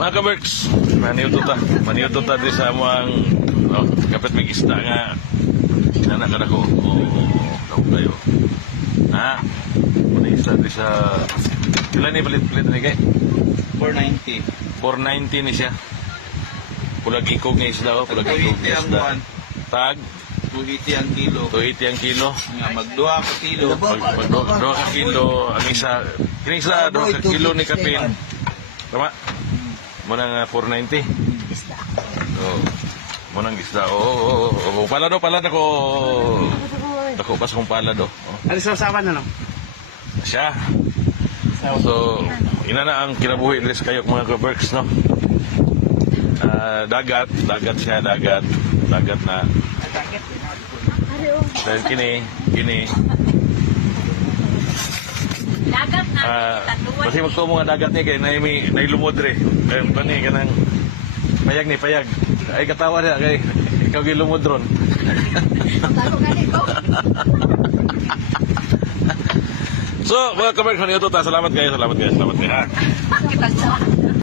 Mga kaberks, maniutot ta di sa amang kapit may isda nga. Inanak ka na ko. Oo, kayo. Ha? Muna isda di sa... Ilan ni palit-palit na kay? 490. 490 ni siya. Pulag ikog nga isda o. Pulag ikog nga 280 ang isda. buwan. Tag? 280 ang kilo. 280 ang kilo. Nga, magduha ka kilo. Magduha ka kilo. Ang isa... Kining isa, 2 ka kilo ni kapin. Tama? Muna nga 490. Isda. Oo. Munang isda. Oo. Palado ko. Dako pas kong palado. Alis sa usapan na no? Siya. So, ina na ang kinabuhi dres kayo mga kaberks, no? Dagat siya, dagat na. Dahil kini. Dagat na. Kasi magtumo nga dagat niya kay nay lumodre. Kaya pani ka ng payag. Ay katawa niya kay ikaw gilumodron. Ang bago ganito. So, mga kaberks, salamat kayo. Ha? Kita sa.